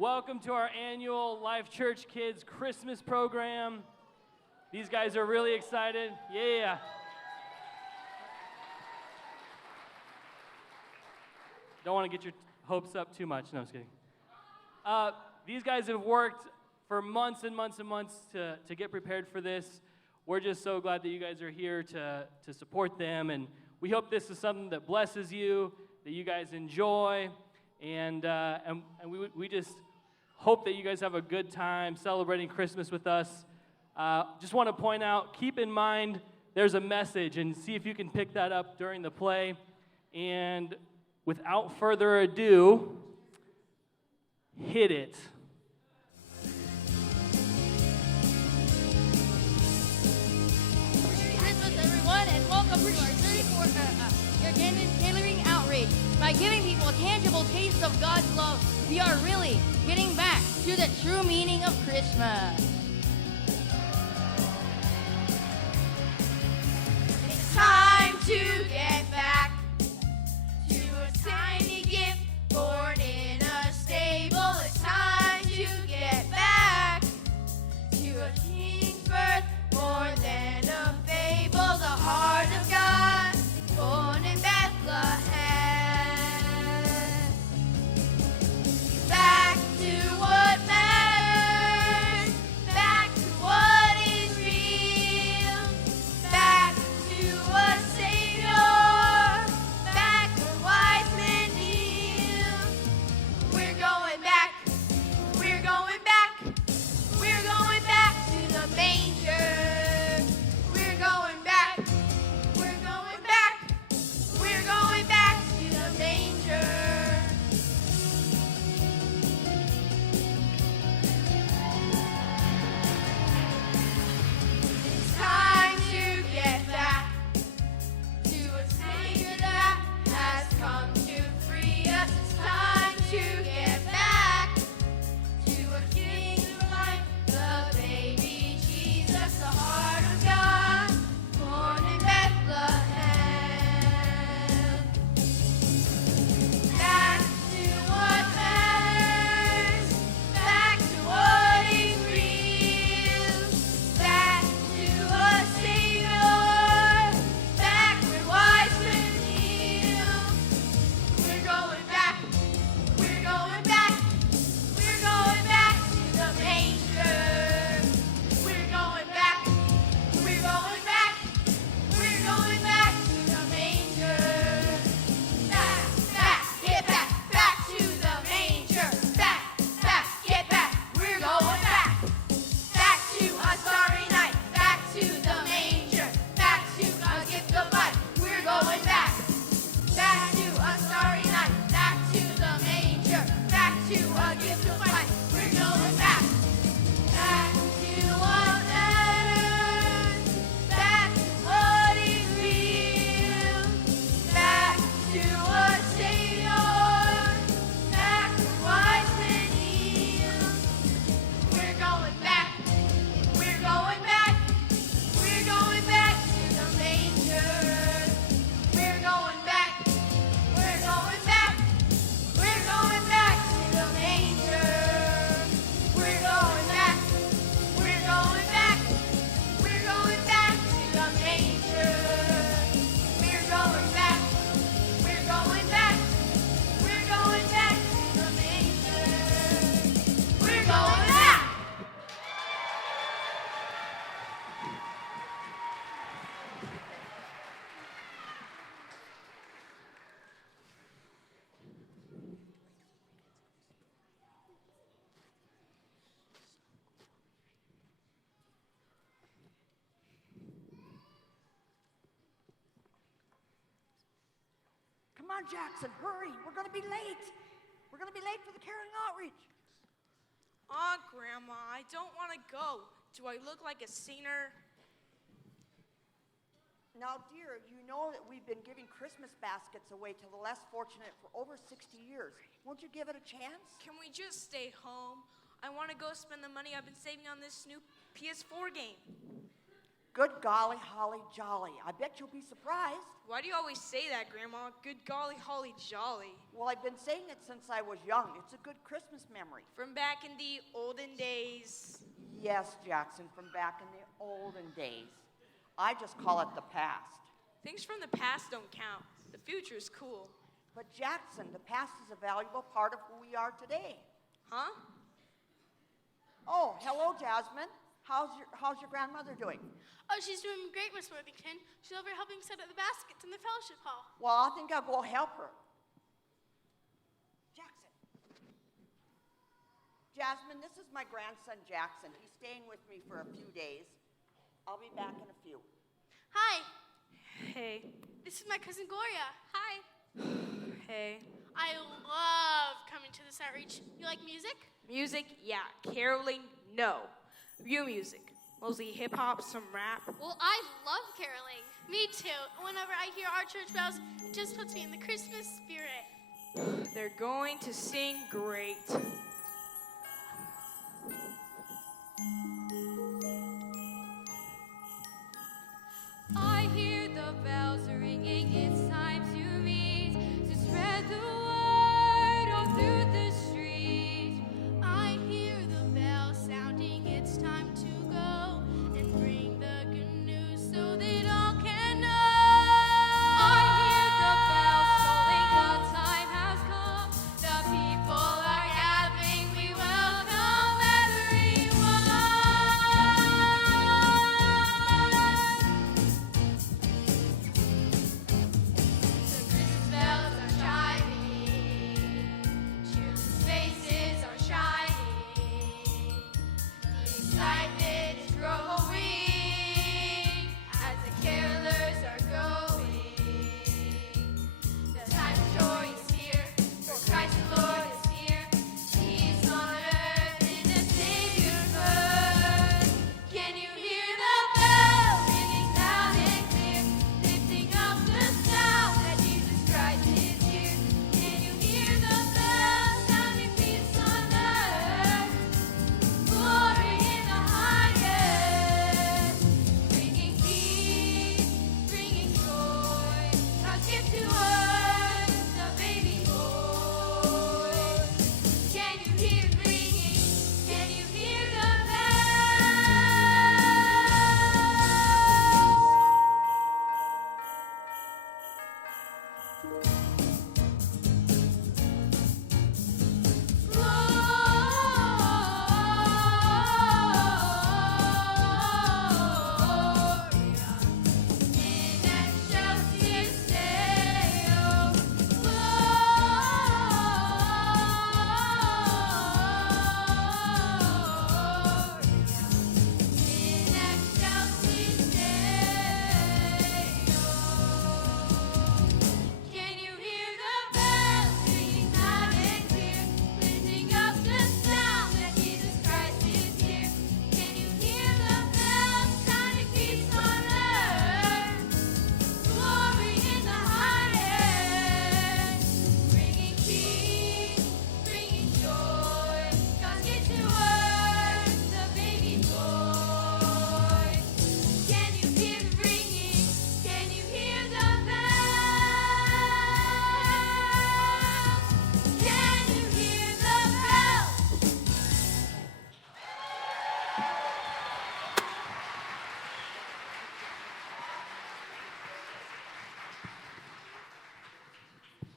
Welcome to our annual Life Church Kids Christmas program. These guys are really excited. Yeah. Don't want to get your hopes up too much. No, I'm just kidding. These guys have worked for months and months and months to get prepared for this. We're just so glad that you guys are here to support them, and we hope this is something that blesses you, that you guys enjoy, and we just hope that you guys have a good time celebrating Christmas with us. Just want to point out, keep in mind there's a message, and see if you can pick that up during the play. And without further ado, hit it. Merry Christmas, everyone, and welcome to our 34th year tailoring outreach. By giving people a tangible taste of God's love, we are really getting back to the true meaning of Christmas. It's time to get back to a tiny gift born in a stable. It's time to get back to a king's birth, more than a fable. The heart of God born in Bethlehem. Back to what matters, back to what is real, back to a Savior, back where wise men kneel. We're going back, we're going back, we're going back to the manger. We're going back, we're going back, we're going back to the manger. It's time to get back to a Savior that has come to free us. It's time to get back to a King of life, the baby Jesus, the heart of God, born in Bethlehem. Back to what matters, back to what is real, back to a Savior, back where wise men kneel. We're going back, we're going back, we're going back to the manger. We're going back, we're going back, we're going back to the manger. Back, get back to the manger. Back, get back, we're going back. Back to a starry night, back to the manger, back to a gift of life. We're going back. Back to a starry night, back to the manger, back to a gift of life. We're going back. Back to what matters, back to what is real, back to a Savior, back where wise men kneel. We're going back, we're going back, we're going back to the manger. We're going back, we're going back, we're going back to the manger. We're going back, we're going back, we're going back to the manger. We're going back, we're going back, we're going back to the manger. We're going back. Come on, Jackson, hurry. We're going to be late. We're going to be late for the caring outreach. Aw, Grandma, I don't want to go. Do I look like a sinner? Now, dear, you know that we've been giving Christmas baskets away to the less fortunate for over 60 years. Won't you give it a chance? Can we just stay home? I want to go spend the money I've been saving on this new PS4 game. Good golly, holly jolly. I bet you'll be surprised. Why do you always say that, Grandma? Good golly, holly jolly. Well, I've been saying it since I was young. It's a good Christmas memory. From back in the olden days. Yes, Jackson, from back in the olden days. I just call it the past. Things from the past don't count. The future is cool. But Jackson, the past is a valuable part of who we are today. Huh? Oh, hello, Jasmine. How's your grandmother doing? Oh, she's doing great, Miss Worthington. She's over helping set up the baskets in the fellowship hall. Well, I think I'll go help her. Jackson. Jasmine, this is my grandson, Jackson. He's staying with me for a few days. I'll be back in a few. Hi, Hey. this is my cousin Gloria. Hi. Hey. I love coming to this outreach. You like music? Music? Yeah. Caroling? No. Real music. Mostly hip-hop, some rap. Well, I love caroling. Me too. Whenever I hear our church bells, it just puts me in the Christmas spirit. They're going to sing great. I hear the bells ringing, it's time to meet, to spread the word all through the street. I hear the bells sounding, it's time to go and bring the good news so that all can know. I hear the bells tolling, the time has come, the people are gathering, we welcome everyone. The Christmas bells are chiming, children's faces are shining, the excitement is growing as the carolers are going. The time of joy is here, for Christ the Lord is here. Peace on earth in the Savior's birth. Can you hear the bells ringing loud and clear, lifting up the sound that Jesus Christ is here? Can you hear the bells sounding peace on earth, glory in the highest, bringing peace, bringing joy, God's gift to earth, the baby boy. Can you hear it ringing? Can you hear the bells? Gloria in excelsis Deo. Gloria in excelsis Deo. Can you hear the bells ringing loud and clear, lifting up the sound that Jesus Christ is here? Can you hear the bells sounding peace on earth, glory in the highest, bringing peace, bringing joy, God's gift to earth, the baby boy. Can you hear it ringing? Can you hear the bells? Can you hear the bells?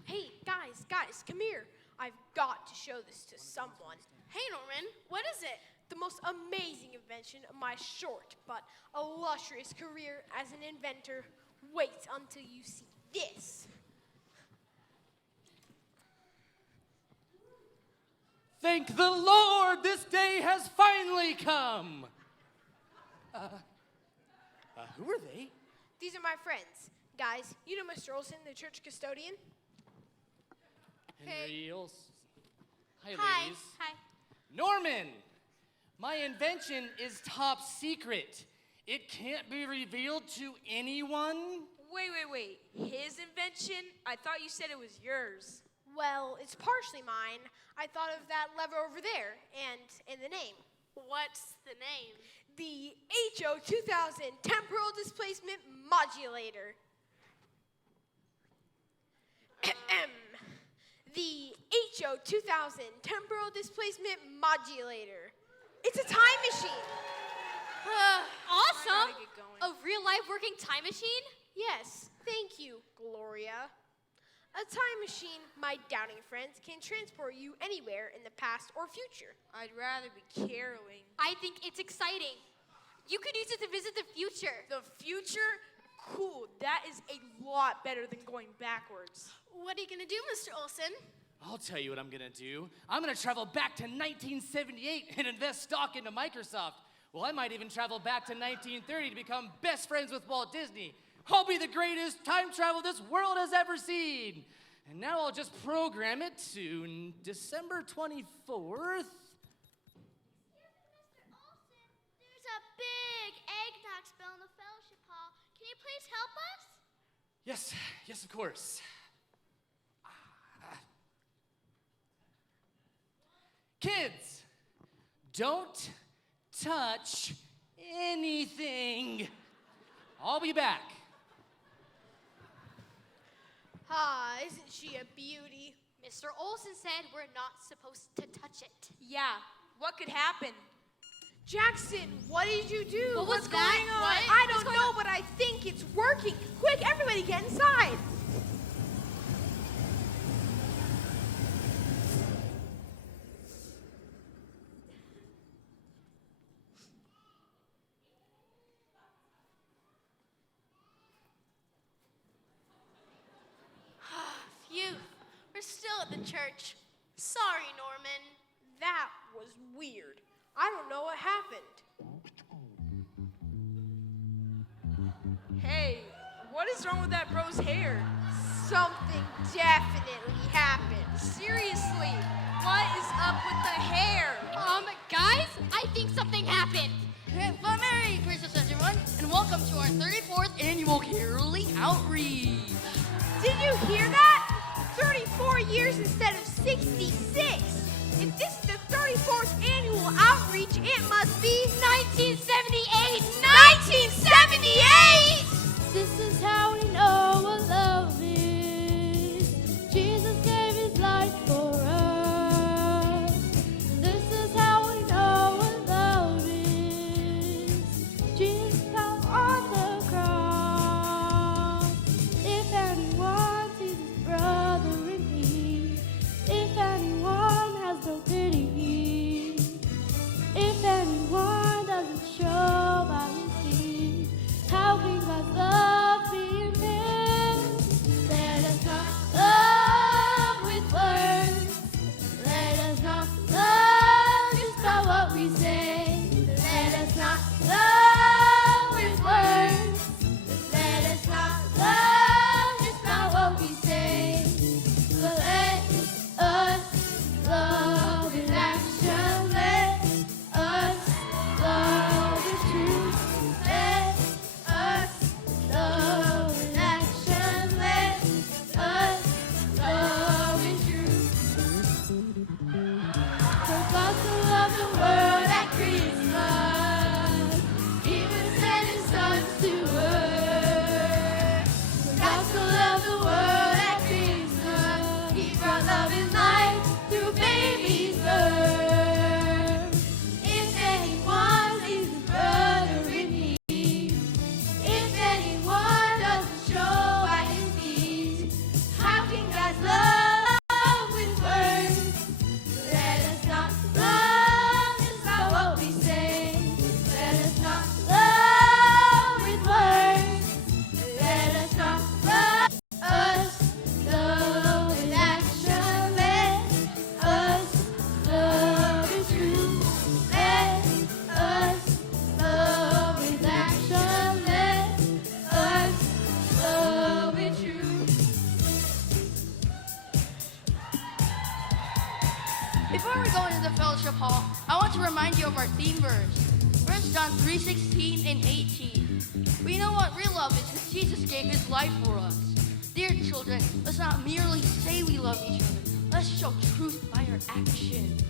Hey, guys, come here. I've got to show this to someone. Hey, Norman, what is it? The most amazing invention of my short but illustrious career as an inventor. Wait until you see this. Thank the Lord, this day has finally come. Who are they? These are my friends. Guys, you know Mr. Olson, the church custodian? Henry Olson. Hi, Hi. ladies. Hi. Norman, my invention is top secret. It can't be revealed to anyone. Wait. His invention? I thought you said it was yours. Well, it's partially mine. I thought of that lever over there and the name. What's the name? The HO 2000 Temporal Displacement Modulator. The HO 2000 Temporal Displacement Modulator. It's a time machine. Awesome! gotta get going. A real-life working time machine? Yes, thank you, Gloria. A time machine, my doubting friends, can transport you anywhere in the past or future. I'd rather be caroling. I think it's exciting. You could use it to visit the future. The future? Cool. That is a lot better than going backwards. What are you gonna do, Mr. Olson? I'll tell you what I'm gonna do. I'm gonna travel back to 1978 and invest stock into Microsoft. Well, I might even travel back to 1930 to become best friends with Walt Disney. I'll be the greatest time travel this world has ever seen. And now I'll just program it to December 24th. There's a big eggnog spill in the fellowship hall. Can you please help us? Yes, of course. Kids, don't touch anything. I'll be back. Ah, isn't she a beauty? Mr. Olson said we're not supposed to touch it. Yeah, what could happen? Jackson, what did you do? What was What's that? going on? What? I What's don't going know, on? but I think it's working. Quick, everybody get inside. Phew. We're still at the church. Sorry, Norman. That was weird. I don't know what happened. Hey, what is wrong with that bro's hair? Something definitely happened. Seriously, what is up with the hair? Guys, I think something happened. Well, Merry Christmas, everyone, and welcome to our 34th annual caroling outreach. Did you hear that? 34 years instead of 66. If this is the 34th annual outreach, it must be 1978! 1978! This is how we know what love is. Jesus gave his life for us. This is how we know what love is. Jesus fell on the cross. If anyone sees his brother in need, if anyone has no pity, if anyone doesn't show by his deed, how can God's love be in him? Let us not love with words. Let us not love just by what we say. Let us not love with words. Let us not love just by what we say. But let us love in action. Let us love in truth. Let us love in action. Let us love in truth. For God so loved the world at Christmas, even sent his Son to earth. For God so loved the world at Christmas, he brought love and light through baby's birth. If anyone sees his brother in need, if anyone doesn't show by his deeds, how can God's love with words? Let us not love just by what we say. Let us not love with words. Let us not love us love in action. Let us love in truth. Let us love with action. Let us love in truth. Before we go into the fellowship hall, I want to remind you of our theme verse. 1 John 3:16 and 18. We know what real love is because Jesus gave his life for us. Dear children, let's not merely say we love each other. Let's show truth by our actions.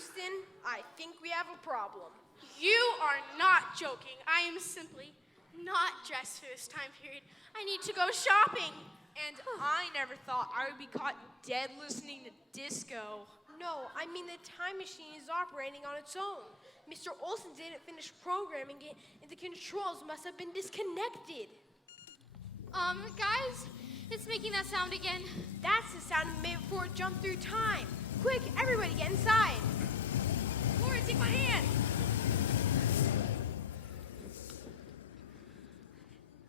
Houston, I think we have a problem. You are not joking. I am simply not dressed for this time period. I need to go shopping. And I never thought I would be caught dead listening to disco. No, I mean the time machine is operating on its own. Mr. Olson didn't finish programming it, and the controls must have been disconnected. Guys, it's making that sound again. That's the sound it made before it jumped through time. Quick, everybody get inside. Lauren, take my hand.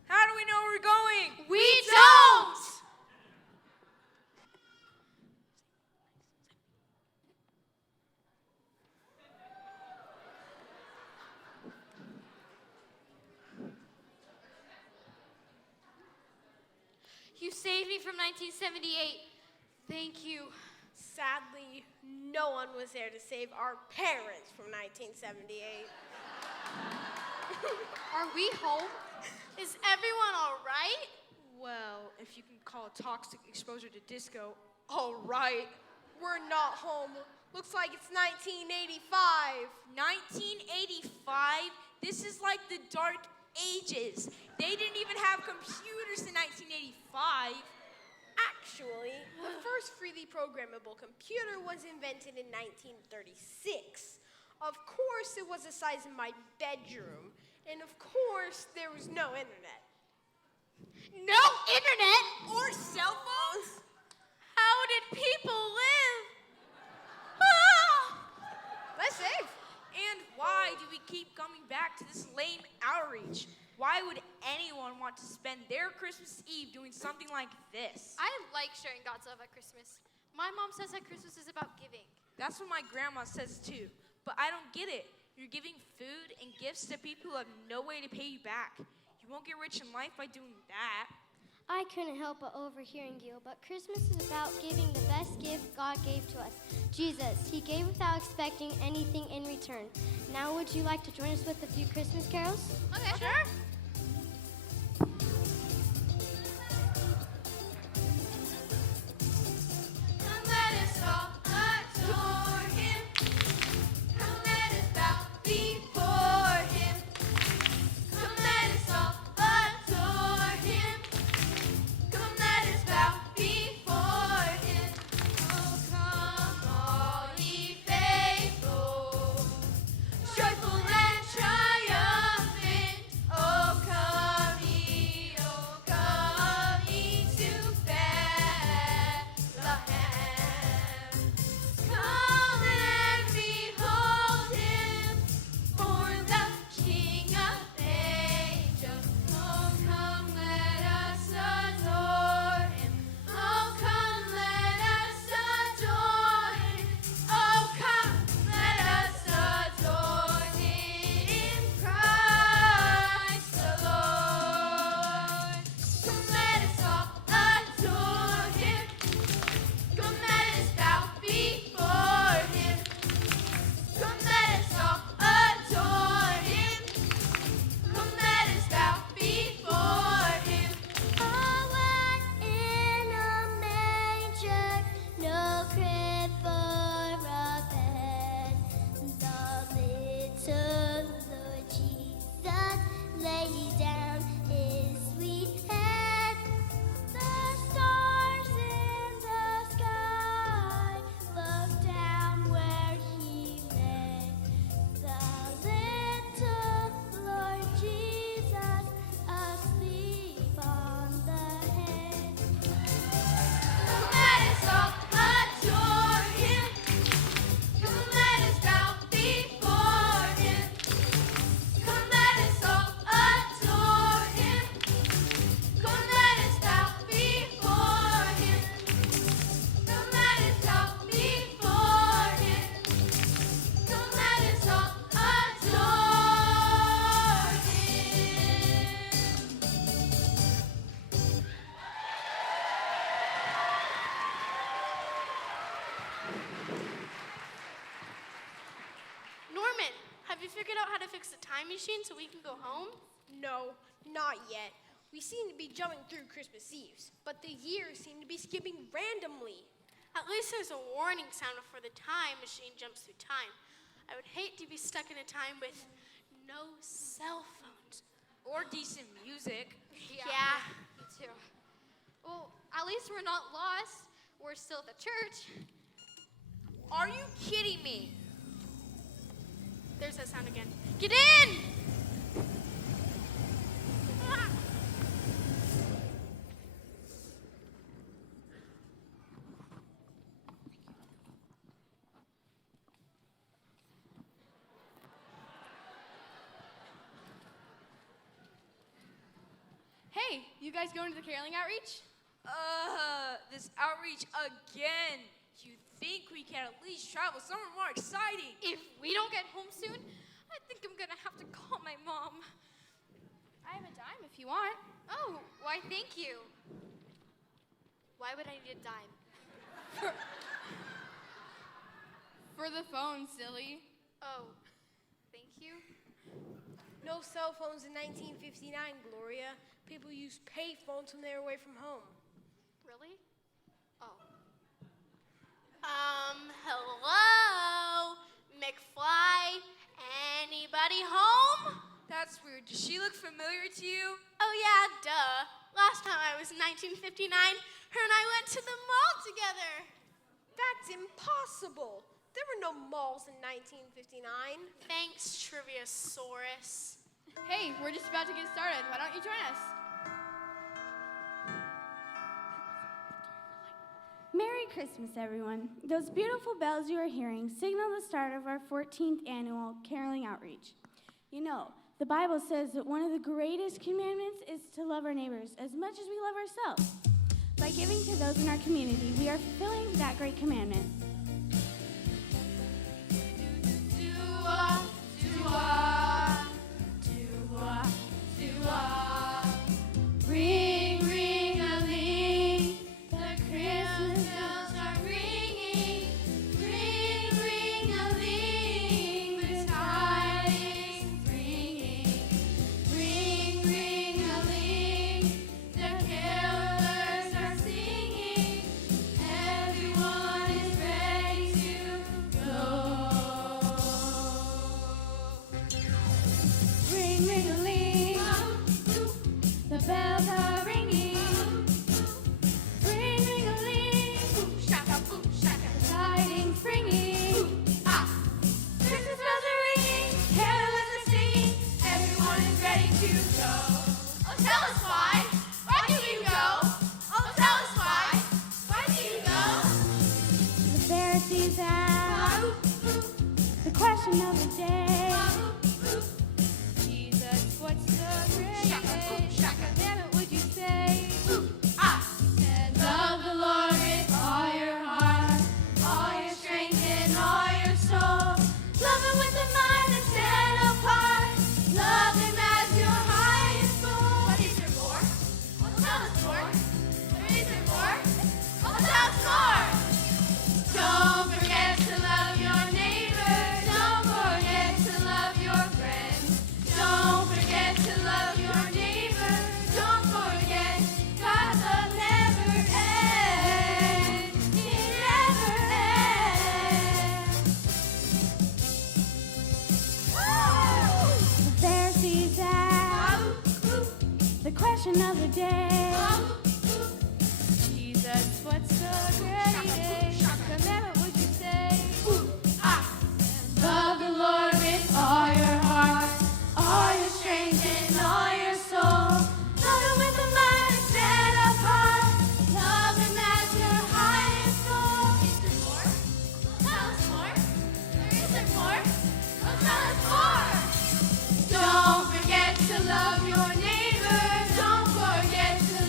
How do we know where we're going? We don't! You saved me from 1978. Thank you. Sadly, no one was there to save our parents from 1978. Are we home? Is everyone all right? Well, if you can call toxic exposure to disco, all right. We're not home. Looks like it's 1985. 1985? This is like the dark ages. They didn't even have computers in 1985. Actually, the first freely programmable computer was invented in 1936. Of course, it was the size of my bedroom. And of course, there was no internet. No internet? Or cell phones? How did people live? Ah! Let's save. And why do we keep coming back to this lame outreach? Why would anyone want to spend their Christmas Eve doing something like this? I like sharing God's love at Christmas. My mom says that Christmas is about giving. That's what my grandma says too. But I don't get it. You're giving food and gifts to people who have no way to pay you back. You won't get rich in life by doing that. I couldn't help but overhearing you, but Christmas is about giving the best gift God gave to us, Jesus. He gave without expecting anything in return. Now would you like to join us with a few Christmas carols? Okay, sure. Come let us all adore him. Come let us bow before him. Come let us all adore him. Come let us bow before him. Oh, come all ye faithful, joyful and triumphant. Oh, come ye to Bethlehem. Come and behold him, born the King of angels. Oh, come let us adore him. Oh, come let us adore him. Oh, come let us adore him, Christ the Lord. Come let us all adore him. Come let us bow before him. Come let us all adore him. Come let us bow before him. Oh, what in a manger, no crib for a bed. The little Lord Jesus laid down his sweet head. The stars in the sky look down where he lay. The little Lord Jesus asleep on the hay. Come let us all adore him. Come let us bow before him. Come let us all adore him. Come let us bow before him. Come let us bow before him. Come let us all adore him. Norman, have you figured out how to fix the time machine so we can go home? No, not yet. We seem to be jumping through Christmas Eves, but the years seem to be skipping randomly. At least there's a warning sound before the time machine jumps through time. I would hate to be stuck in a time with no cell phones. Or decent music. Yeah, me too. Well, at least we're not lost. We're still at the church. Are you kidding me? There's that sound again. Get in! Ah. Hey, you guys going to the caroling outreach? This outreach again. You think we can at least travel somewhere more exciting? If we don't get home soon, I think I'm gonna have to call my mom. I have a dime if you want. Oh, why thank you. Why would I need a dime? For the phone, silly. Oh, thank you. No cell phones in 1959, Gloria. People used pay phones when they were away from home. Really? Oh. Hello? McFly? Anybody home? That's weird. Does she look familiar to you? Oh yeah, duh. Last time I was in 1959, her and I went to the mall together. That's impossible. There were no malls in 1959. Thanks, Triviosaurus. Hey, we're just about to get started. Why don't you join us? Merry Christmas, everyone. Those beautiful bells you are hearing signal the start of our 14th annual caroling outreach. You know, the Bible says that one of the greatest commandments is to love our neighbors as much as we love ourselves. By giving to those in our community, we are fulfilling that great commandment. Ring, ring-a-ling, the Christmas bells are ringing. Ring, ring-a-ling, the tidings bringing. Ring, ring-a-ling, the carolers are singing. Everyone is ready to go. Ring, ring-a-ling, the bells are ringing. Ring, ring-a-ling, Shaka, boom, shaka. the tidings bringing. Christmas bells are ringing, carolers are singing, everyone is ready to go. Oh, tell us why do you go? Oh, tell us why do you go? The Pharisees asked the question of the day. Jesus, what's the Shaka, boom, greatest shaka. commandment would you say? Said, love the Lord with all your heart, all your strength and all your soul. Love him with a mind that's set apart. Love him as your highest goal. What is there more? Oh, tell us more. Is there more? Oh, tell us more. Don't forget to love your neighbor. Don't forget to love your friends. Don't forget to love your neighbor. Don't forget God's love never ends. It never ends. The Pharisees asked the question of the day. Jesus, what's the greatest commandment would you say? Love the Lord with all your heart, all your strength and all your soul. Love him with a mind set apart. Love him as your highest goal. Is there more? Oh, tell us more. Is there more? Oh, tell us more. Don't forget to love your neighbor. Don't forget to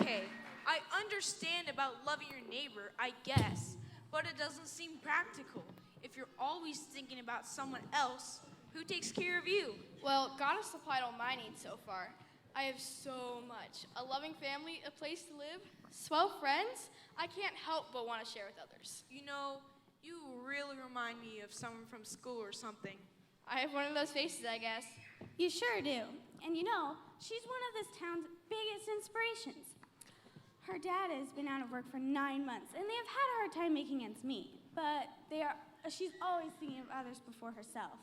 Okay, I understand about loving your neighbor, I guess, but it doesn't seem practical. If you're always thinking about someone else, who takes care of you? Well, God has supplied all my needs so far. I have so much. A loving family, a place to live, swell friends. I can't help but want to share with others. You know, you really remind me of someone from school or something. I have one of those faces, I guess. You sure do. And you know, she's one of this town's biggest inspirations. Her dad has been out of work for 9 months, and they have had a hard time making ends meet. But she's always thinking of others before herself.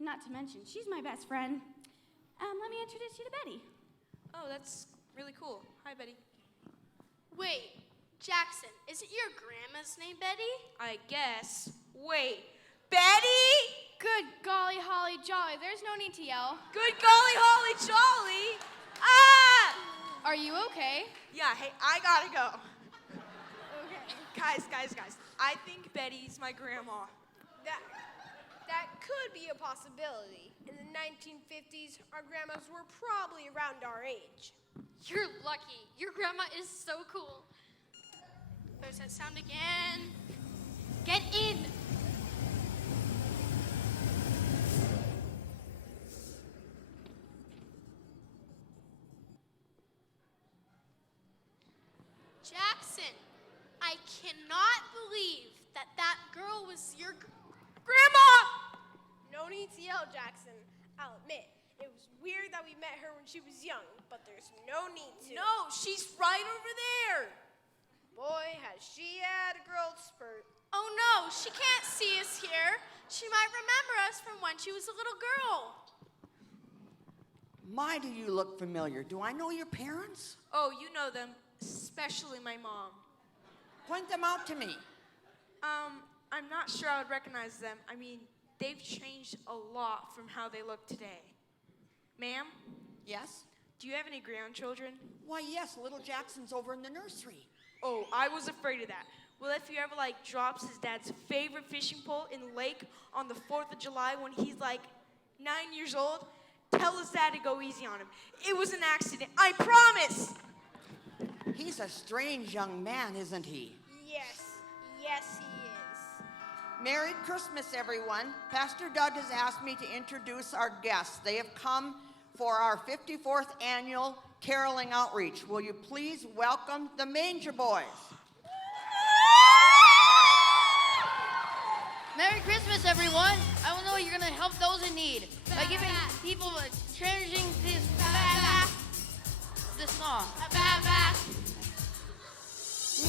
Not to mention, she's my best friend. Let me introduce you to Betty. Oh, that's really cool. Hi, Betty. Wait, Jackson, isn't your grandma's name Betty? I guess. Wait, Betty? Good golly holly jolly, there's no need to yell. Good golly holly jolly. Ah! Are you okay? Yeah, hey, I gotta go. Okay. Guys. I think Betty's my grandma. That could be a possibility. In the 1950s, our grandmas were probably around our age. You're lucky. Your grandma is so cool. There's that sound again. Get in. Jackson, I cannot believe that girl was your Grandma! No need to yell, Jackson. I'll admit, it was weird that we met her when she was young, but there's no need to. No, she's right over there. Boy, has she had a growth spurt. Oh no, she can't see us here. She might remember us from when she was a little girl. My, do you look familiar? Do I know your parents? Oh, you know them, especially my mom. Point them out to me. I'm not sure I would recognize them. I mean, they've changed a lot from how they look today. Ma'am, Yes? do you have any grandchildren? Why, yes, little Jackson's over in the nursery. Oh, I was afraid of that. Well, if he ever, drops his dad's favorite fishing pole in the lake on the 4th of July when he's, 9 years old, tell his dad to go easy on him. It was an accident. I promise! He's a strange young man, isn't he? Yes, he is. Merry Christmas, everyone. Pastor Doug has asked me to introduce our guests. They have come for our 54th annual caroling outreach. Will you please welcome the Manger Boys? Merry Christmas, everyone. I will know you're going to help those in need by giving people cherishing this song.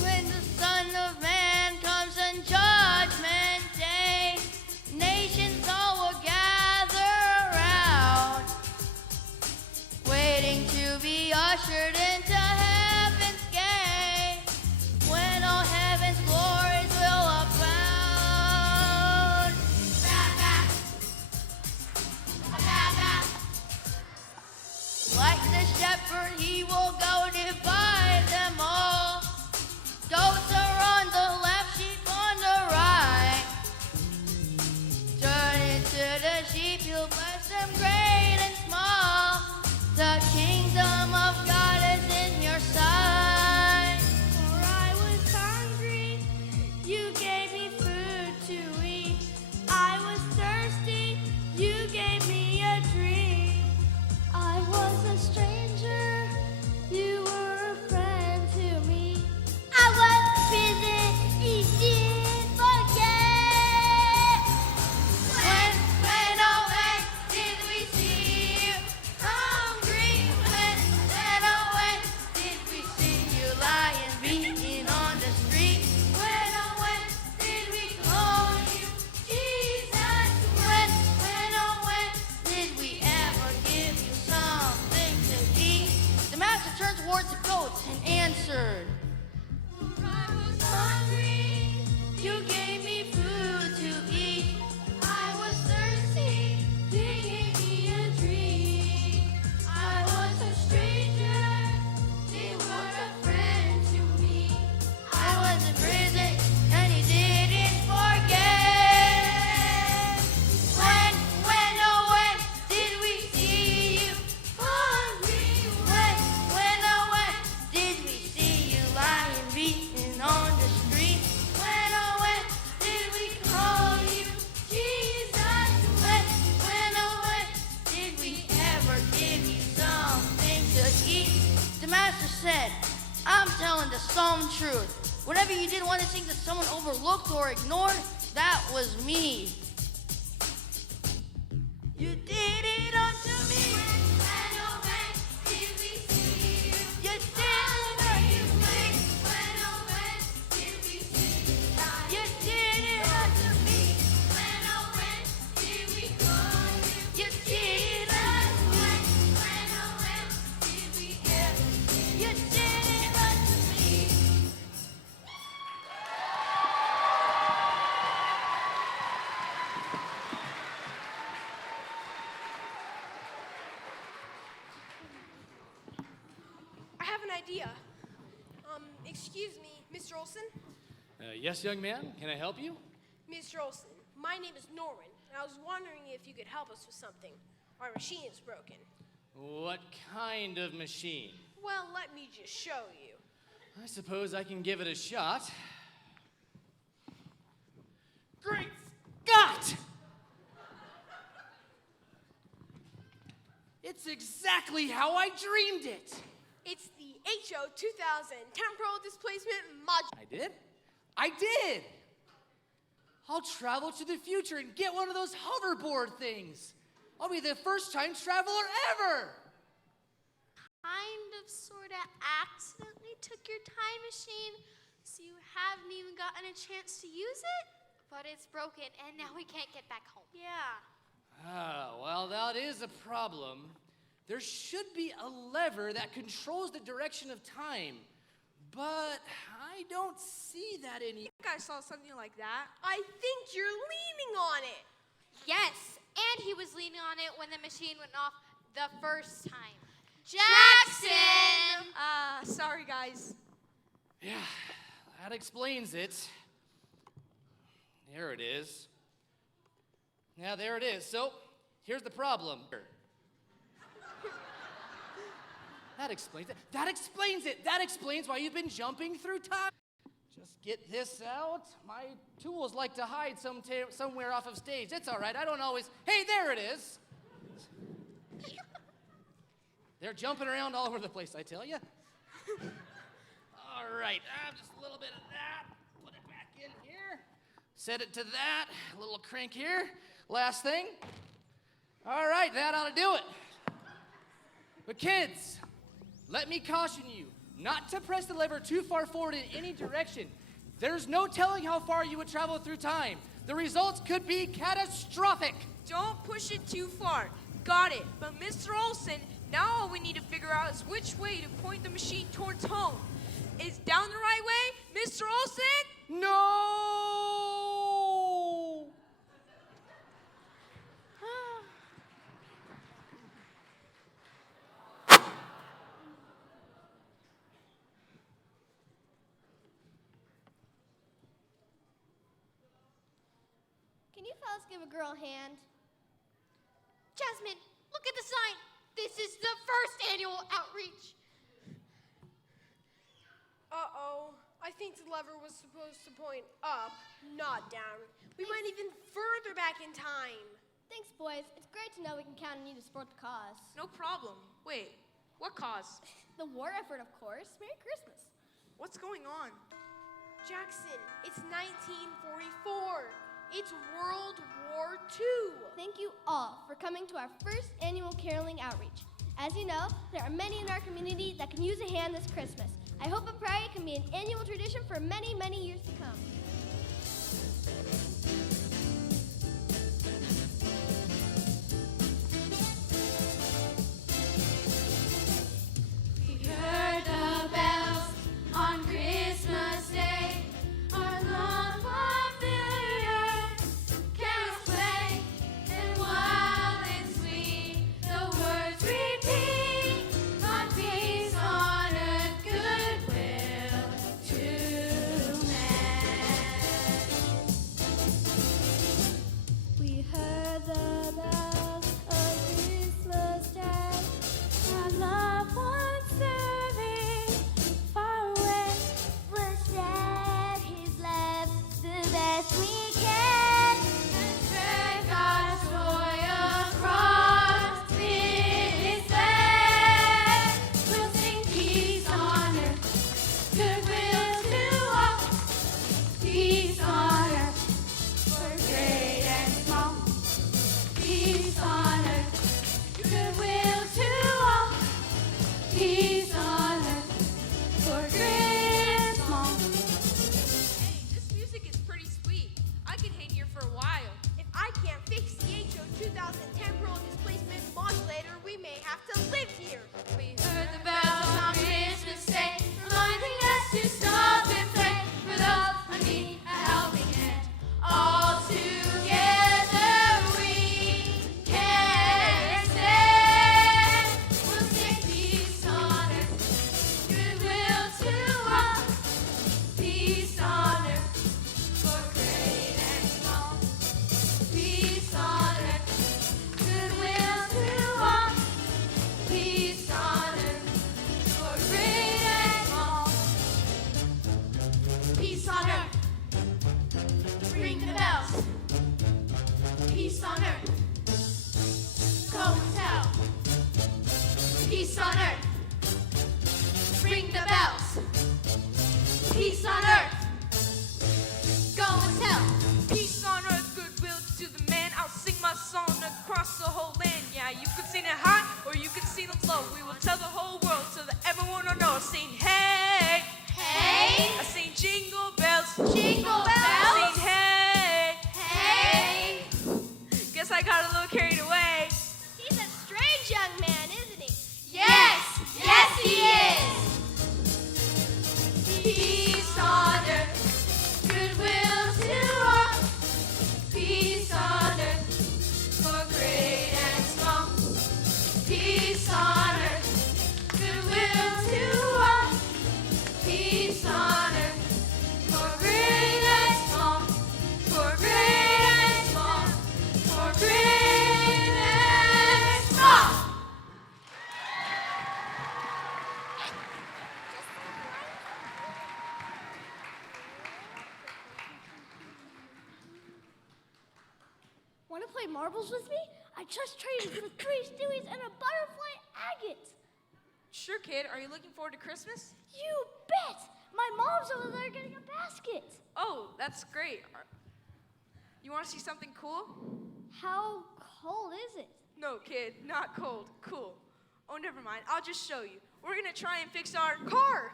When the Son of Man comes on Judgment Day, nations all will gather around, waiting to be ushered into heaven's gate, when all heaven's glories will abound. Like the shepherd, he will go divide them all. Goats are on the left, sheep on the right. Turn into the sheep, he'll bless them great and small. The kingdom of God is in your sight. For I was hungry, you gave me food to eat. I was thirsty, you gave me a drink. I was a stranger, you were a friend to me. I was in prison, you didn't forget. When, oh, when did we see you hungry? When, oh, when did we see you lying, beating on the street? When, oh, when did we call you Jesus? When, oh, when did we ever give you something to eat? The master turned towards the goats and answered, I was hungry, you gave me food to eat. I was thirsty, you gave me a drink. I was a stranger, you were a friend to me. I was in prison and he didn't forget. When, oh, when did we see you hungry? When, oh, when said, I'm telling the solemn truth. Whenever you did one of the things that someone overlooked or ignored, that was me. You did it unto me. When, oh, when did we see you? You did it unto me. When, oh, when did we see you shine? You did it unto me. When, oh, when did we call you? You did it unto me. When, oh, when did we ever see You did it unto me. I have an idea. Excuse me, Mr. Olson? Yes, young man, can I help you? Mr. Olson, my name is Norman, and I was wondering if you could help us with something. Our machine is broken. What kind of machine? Well, let me just show you. I suppose I can give it a shot. Great Scott! It's exactly how I dreamed it. It's the HO 2000 Temporal Displacement Module. I did? I did! I'll travel to the future and get one of those hoverboard things. I'll be the first time traveler ever! Kind of, sort of accidentally took your time machine, so you haven't even gotten a chance to use it? But it's broken, and now we can't get back home. Yeah. Ah, well, that is a problem. There should be a lever that controls the direction of time, but I don't see that I think I saw something like that. I think you're leaning on it. Yes, and he was leaning on it when the machine went off the first time. Jackson! Sorry, guys. Yeah, that explains it. There it is. Yeah, there it is. So, here's the problem. That explains it. That explains it. That explains why you've been jumping through time. Just get this out. My tools like to hide somewhere off of stage. It's all right. I don't always. Hey, there it is. They're jumping around all over the place, I tell you. All right. Just a little bit of that. Put it back in here. Set it to that. A little crank here. Last thing. All right, that ought to do it. But kids, let me caution you not to press the lever too far forward in any direction. There's no telling how far you would travel through time. The results could be catastrophic. Don't push it too far. Got it. But Mr. Olson, now all we need to figure out is which way to point the machine towards home. Is down the right way, Mr. Olson? No! Can you fellas give a girl a hand? Jasmine, look at the sign. This is the first annual outreach. Uh-oh. I think the lever was supposed to point up, not down. We went even further back in time. Thanks, boys. It's great to know we can count on you to support the cause. No problem. Wait, what cause? The war effort, of course. Merry Christmas. What's going on? Jackson, it's 1944. It's World War II. Thank you all for coming to our first annual caroling outreach. As you know, there are many in our community that can use a hand this Christmas. I hope a parade can be an annual tradition for many, many years to come. We heard the bells on Christmas Day. Our loved one filled earth. Carols play, and wild and sweet, the words repeat. On peace on earth, goodwill to man. We heard the bells of Christmas Day. Our loved ones serving far away will share His love the best we can. And spread God's joy across this land. We'll sing peace on I'll sing hey. Hey. I sing jingle bells. Jingle I bells. sing hey. Hey. Guess I got a little carried away. He's a strange young man, isn't he? Yes. Yes, he is. Peace on earth. Goodwill to all. Peace on earth. For great and small. Peace on earth. Goodwill to all. Peace on earth. For great and small. For great and small. For great and small. Want to play marbles with me? I just traded for 3 Stewies and a butterfly agate. Sure, kid. Are you looking forward to Christmas? You bet! My mom's over there getting a basket. Oh, that's great. You want to see something cool? How cold is it? No, kid, not cold. Cool. Oh, never mind. I'll just show you. We're gonna try and fix our car.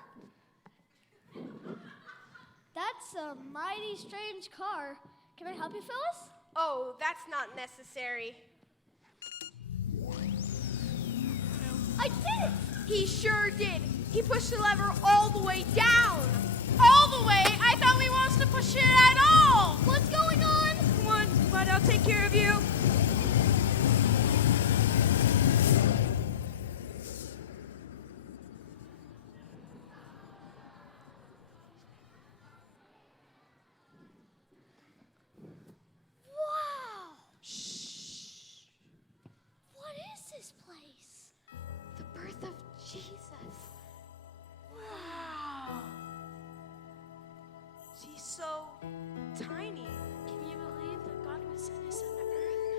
That's a mighty strange car. Can I help you, Phyllis? Oh, that's not necessary. I did it! He sure did. He pushed the lever all the way down. All the way? I thought we wanted to push it at all. What's going on? Come on, bud, I'll take care of you. Wow! Shh! What is this place? The birth of Jesus. Wow. She's so tiny. Can you believe that God would send his son to earth?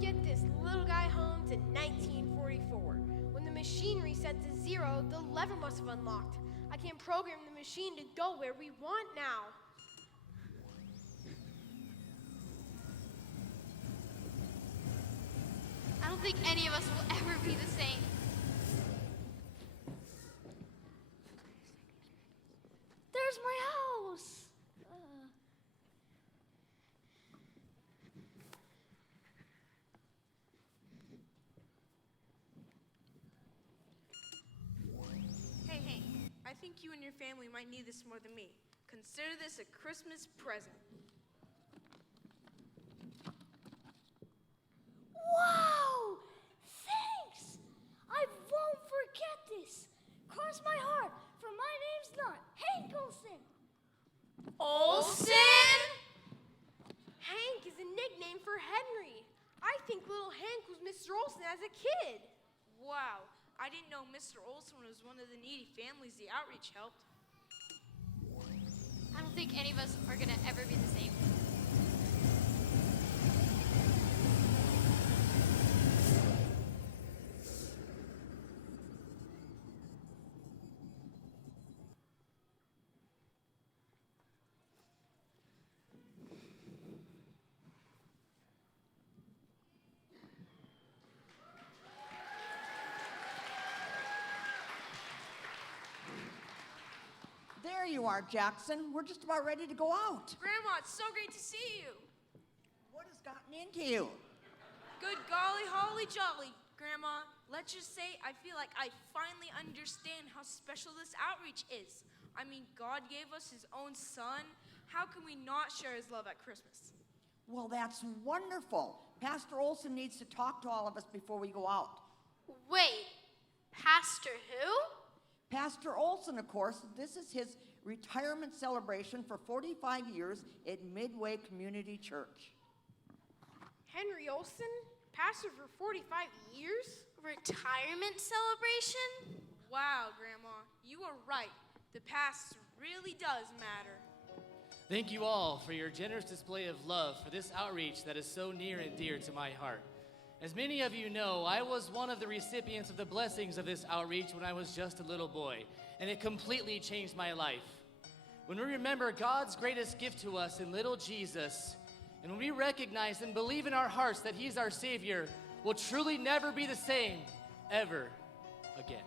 get this little guy home to 1944. When the machine reset to 0, the lever must have unlocked. I can program the machine to go where we want now. I don't think any of us will ever be the same. There's my house. Hey, Hank, I think you and your family might need this more than me. Consider this a Christmas present. Wow! Thanks! I won't forget this. Cross my heart, for my name's not Hank Olson. Olsen? Hank is a nickname for Henry. I think little Hank was Mr. Olson as a kid. Wow, I didn't know Mr. Olsen was one of the needy families the outreach helped. I don't think any of us are gonna ever be the same. There you are, Jackson. We're just about ready to go out. Grandma, it's so great to see you. What has gotten into you? Good golly, holly jolly. Grandma, let's just say I feel like I finally understand how special this outreach is. I mean, God gave us his own son. How can we not share his love at Christmas? Well, that's wonderful. Pastor Olson needs to talk to all of us before we go out. Wait, Pastor who? Pastor Olson, of course, this is his retirement celebration for 45 years at Midway Community Church. Henry Olson, pastor for 45 years? Retirement celebration? Wow, Grandma, you are right. The past really does matter. Thank you all for your generous display of love for this outreach that is so near and dear to my heart. As many of you know, I was one of the recipients of the blessings of this outreach when I was just a little boy, and it completely changed my life. When we remember God's greatest gift to us in little Jesus, and when we recognize and believe in our hearts that he's our Savior, we'll truly never be the same ever again.